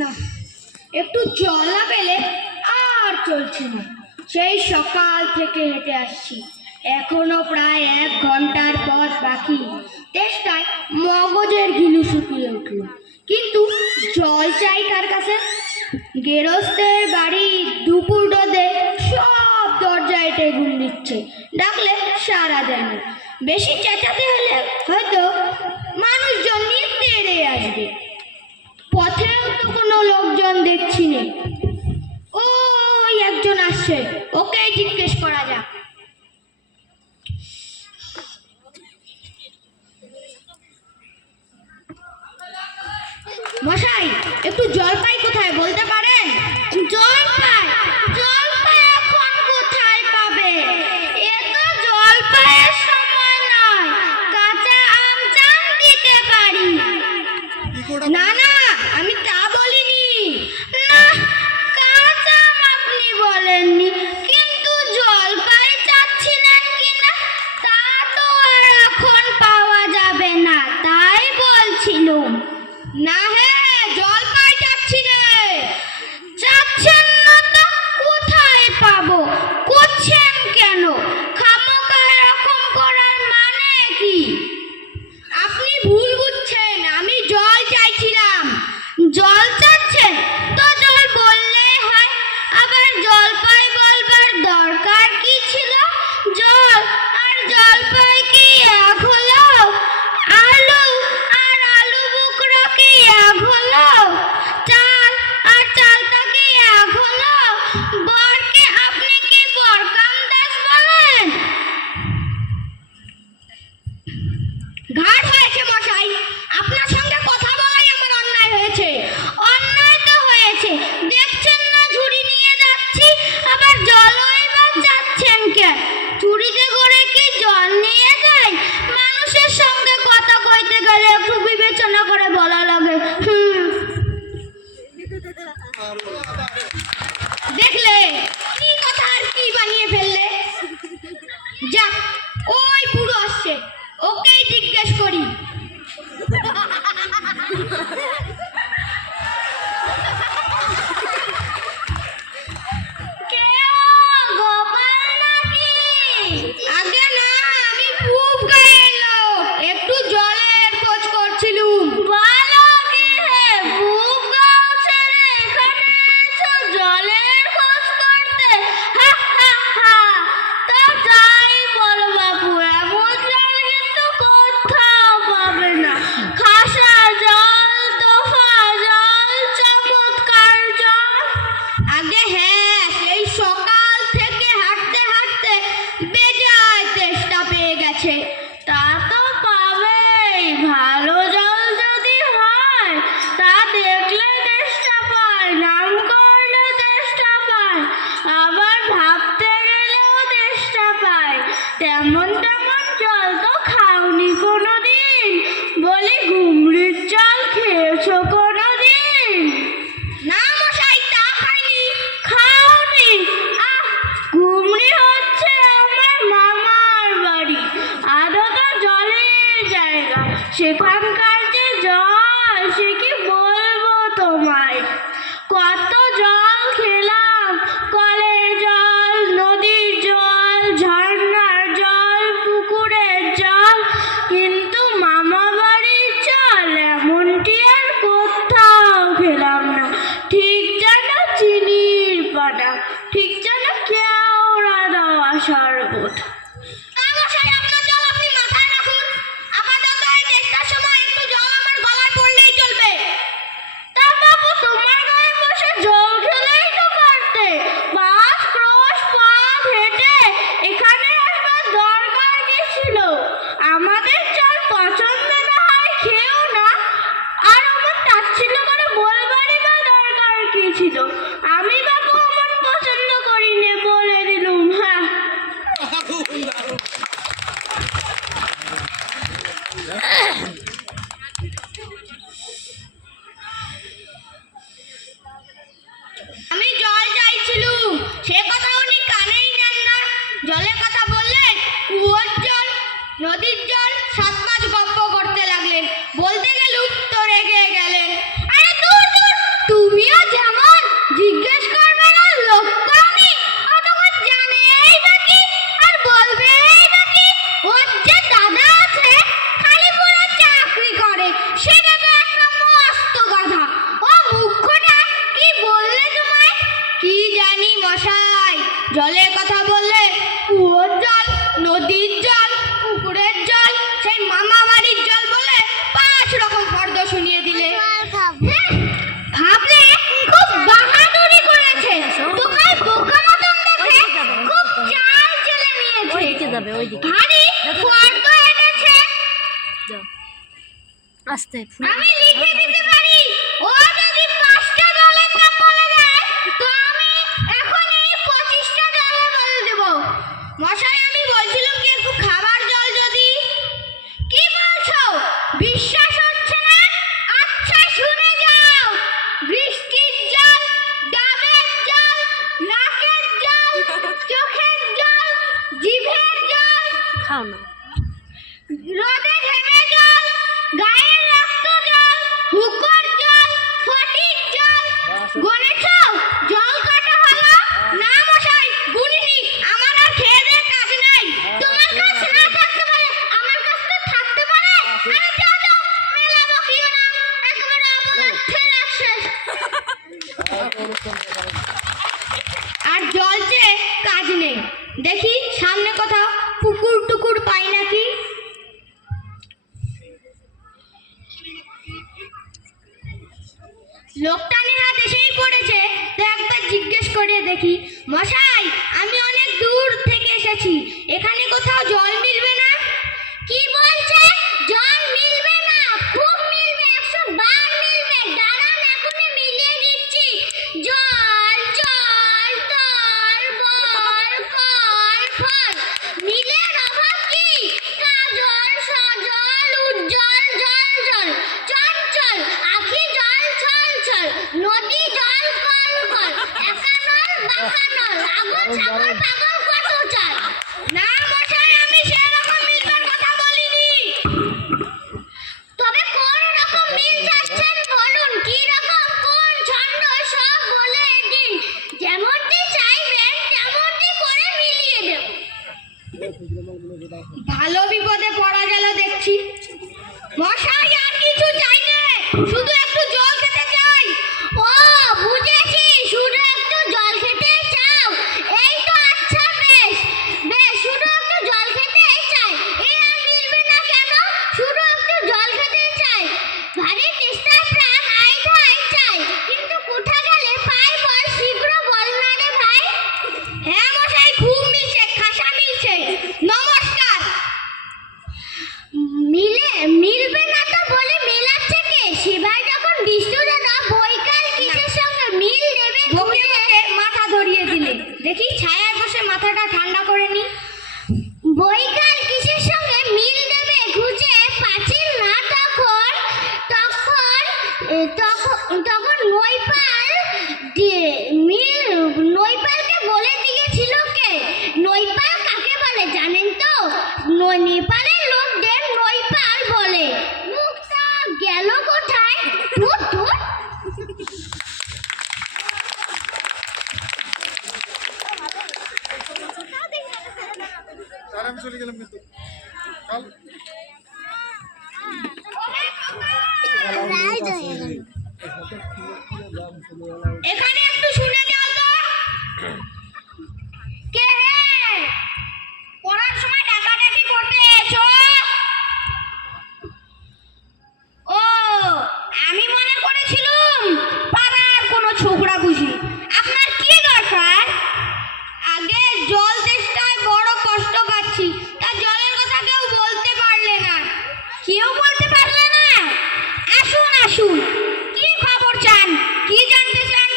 না, একটু জল না পেলে আর চলছে না। সেই সকাল থেকে হেঁটে আসছি, এখনো প্রায় 1 ঘন্টার পথ বাকি। তেষ্টায় মগজের ঘিলু শুকিয়ে উঠল, কিন্তু জল চাই কার কাছে? গেরস্তের বাড়ি দুপুর রোদে সব দরজায় টেগুন দিচ্ছে, ডাকলে সারা যায় না। বেশি চেঁচাতে হলে হয়তো মানুষজন নিয়ে তেড়ে আসবে। পথেও তো কোনো লোকজন দেখছি না। ওই একজন আসছে, ওকেই জিজ্ঞেস করা যাক। মশাই, একটু জলপাই কোথায় বলতে পারেন? জলপাই? জলপাই এখন কোথায় পাবে? এ তো জলপাইয়ের সময় নয়, কাঁচা আম চান দিতে পারি। না না, আমি তা বলিনি। না, কাঁচা আম আপনি বলেননি, কিন্তু জলপাই চাচ্ছিলেন কিনা তা তো আর এখন পাওয়া যাবে না, তাই বলছিলুম। না হে, জলপাই চাচ্ছি না। চাচ্ছেন না তো কোথায় পাবো? করছেন কেন? খামোখা এরকম করার মানে কি? আপনি ভুল বুঝছেন, আমি জল চাইছিলাম। জল চাচ্ছেন তো জল বললেই হয়, আবার জলপাই বলবার দরকার কি ছিল? জল আর জলপাই কি এক হলো? আলু আর আলু বুকরা কি এক হলো? চাল আর চালটা কি এক হলো? বরকে আপনি কি বরকান্দাজ বলেন? ঘাট হয়েছে মশাই, আপনার সঙ্গে কথা বলাই আমার অন্যায় হয়েছে। অন্যায় তো হয়েছে, দেখছেন না ঝুড়ি নিয়ে যাচ্ছি, আবার জলই বা চাচ্ছেন কেন? ঝুড়িতে করে কি জল নিয়ে যাই? মানুষের সঙ্গে কথা কইতে গেলে একটু বিবেচনা করে বলা লাগে। দেখলে কি কথা আর কি বানিয়ে ফেললে। যাক, ওই বুড়ো আসছে, ওকেই জিজ্ঞেস করি। আগে না, আমি খুব গায়ে লোক, একটু জলের খোঁজ করছিলুম। ভালো কি হে, বুক গাও ছেড়ে এখানে এসো জলের খোঁজ করতে? হা হা হা। তা যাই বলো বাবু, এমন জল কিন্তু কোথাও পাবে না। খাসা জল, তোফা জল, চমৎকার জল। আগে হ্যাঁ, সেই সকাল থেকে হাঁটতে হাঁটতে বেজায় তেষ্টা পেয়ে গেছে। তা তো পাবেই, ভালো জল যদি হয় তা দেখলে তেষ্টা পায়, নাম করলে তেষ্টা পায়, আবার ভাবতে গেলেও তেষ্টা পায়। তেমন তেমন জল তো খাওনি কোনোদিন? বলি ঘুমরির জল খেয়েছো কোনোদিন? না মশাই, তা খাইনি। খাওনি? আহ, ঘুমরি হচ্ছে আমার মামার বাড়ি, আদত জলের জায়গা। সেখানকার যে জল, সে কি বলবো তোমায়। কত জল খেলাম, কলের জল, নদীর জল, ঝর্ণার জল, পুকুরের জল, কিন্তু মামা বাড়ির জল এমনটি আর কোথাও খেলাম না। ঠিক যেন চিনির পানা, ঠিক যেন কেওড়া দেওয়া শরবত। আপনার জল আপনি মাথায় রাখুন, আপাতত এই তেষ্টার সময় একটু জল আমার গলায় পড়লেই চলবে। তা বাবু, তোমার গায়ে বসে জল খেলেই তো পারতে। 5 ক্রোশ পথ হেঁটে এখানে আসবার দরকার কি ছিল? আমাদের জল পছন্দ না হয় খেও না, আর আমার তাচ্ছিল্য করে বলবারই বা দরকার কি ছিল? আমি বাবু আমার পছন্দ করি নে, বলে দিলুম। হ্যাঁ, আমি জল চাইছিলুম, সে কথা উনি কানেই নেন না। জলের কথা বললেন কুয়োর জল, নদীর জল, জল 7 মাস গপ্প করতে লাগলেন। বলতে গেলুম তো রেগে গেলেন। আরে দূর দূর, তুমিও যেমন জিজ্ঞেস করবে না লোক কাউনি, ও তখন জানেই বাকি আর বলবেই বাকি। ওর যে দাদা আছে খালিপুরে চাকরি করে, সেটা তো একটা মস্ত গাধা। ও মুখ্যটা কি বললে তোমায়? কি জানি মশাই, জলের কথা বললে কুয়োর জল, নদীর জল, পুকুরের জল, সেই মামা বাড়ির জল বলে 5 রকম ফর্দ শুনিয়ে দিলে। হ্যাঁ, ভাবলে খুব বাহাদুরি করেছে। তোমায় বোকা মতন দেখে খুব চাল চেলে নিয়েছে। ভারী ফর্দ এনেছে। আস্তে আমি লিখে দিতে পারি। ও যদি 5টা জলের নাম বলে দেয় তো আমি এখনই 25টা জলের বলে দেব। মশাই, আমি বলছিলাম কি একটু খাবার জল যদি। কি বলছো? বিশ্বাস হচ্ছে না? আচ্ছা শুনে যাও। বৃষ্টির জল, ডাবের জল, নাকের জল, চোখের জল, জিভের জল, খাও না। রোদে ঘেমে জল, গায়ের রক্ত জল, হুকোর জল, ফটিক জল। গনেছো? জল কাটা হলো? না মশাই, গুনিনি। আমার আর খেয়ে দেয়ে কাজ নাই। তোমার কাছ না থাকতে পারে, আমার কাছ তো থাকতে পারে। আরে যাও যাও, মেলা বকিও না, একেবারে অপদার্থে রাখছেন। আর জল চেয়ে কাজ নেই। দেখি সামনে কোথাও পুকুর টুকুর পাই নাকি। লোকটা নেহাত এসেই পড়েছে, তো একবার জিজ্ঞেস করে দেখি। মশাই, আমি অনেক দূর থেকে এসেছি, এখানে কোথাও জল মিলবে না? কি বলছে? জল মিলবে না? খুব মিলবে, 100 বার মিলবে। দাঁড়ান, এখনই মিলিয়ে দিচ্ছি। জল জল তল বল কল ফল, মিলের অভাব কি? কাজল সজল উজ্জ্বল জল জল, চঞ্চল আখি জল ছল ছল, নদী জল কল কল, একানল বাকানল, আগুন সাগর পাগল কত চাল। না মশাই, আমি সেরকম মিলবার কথা বলিনি। তবে কোন রকম মিল যাচ্ছেন বলুন? কি রকম, কোন ছন্দ সব বলে দিন। যেমনটি চাইবেন তেমনটি করে মিলিয়ে দেব। ভালো বিপদে পড়া গেল দেখছি। মশাই, আর কিছু চাই না, শুধু একটু জল খেতে চাই। ও বুঝেছি, শুধু একটু জল খেতে চাও। এই তো, আচ্ছা বেশ বেশ, শুধু একটু জল খেতে চাই। এই আর মিলবে না কেন? শুধু একটু জল খেতে চাই। ভারী তেষ্টা প্রাণ আই ঠাই চাই, কিন্তু কোথা গেলে পাই বল, শীঘ্র বল না রে ভাই। হ্যাঁ মশাই, খুব মিলছে, খাসা মিলছে। নমস্কার। মিলবে না তো বলে মেলাচ্ছে কে? সেবার যখন বিষ্ণু দাদা বৈকাল কিসের সঙ্গে মিল দেবে বকে বকে মাথা ধরিয়ে দিলে। দেখি ছায়ায় বসে মাথাটা ঠান্ডা করে নি। বৈকাল কিসের সঙ্গে মিল দেবে খুঁজে পাচ্ছিল না তখন তখন তখন নৈপাল নৈপালকে বলে দিয়েছিল কে? নৈপাল কাকে বলে জানেন তো? নেপালের লোকদের নৈপাল বলে। মুখটা গেল কোথায়? ধুর ধুর। আমি চলে গেলাম কিন্তু কাল এখানে একটু শুনে যাও তো। কে হে? পড়ার সময় ডাকাডাকি করতে এসো। ও, আমি মনে করেছিলাম পাড়ার কোনো ছোকরা বুঝি। আপনার কি দরকার? আগে জল তেষ্টায় বড় কষ্ট পাচ্ছি, তা জলের কথা কেউ বলতে পারলে না। কেউ বলতে পারলে না? আসুন আসুন, কি খবর চান, কি জানতে চান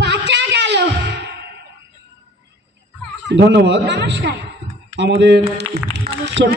বাঁচা গেল। ধন্যবাদ। নমস্কার। আমাদের ছোট